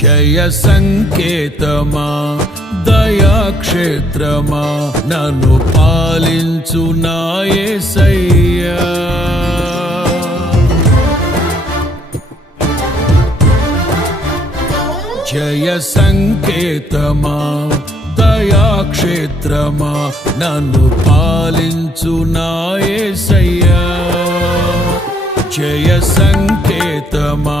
జయ సంకేతమా దయాక్షేత్రమా నన్ను పాలించు నాయసయ్యా జయ సంకేతమా దయాక్షేత్రమా నన్ను పాలించు నాయసయ్యా జయ సంకేతమా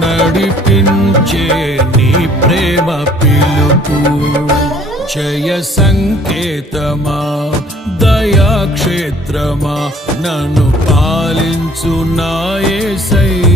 నడిపించే నీ ప్రేమ పిలుపు. జయ సంకేతమా దయాక్షేత్రమా నన్ను పాలించు సై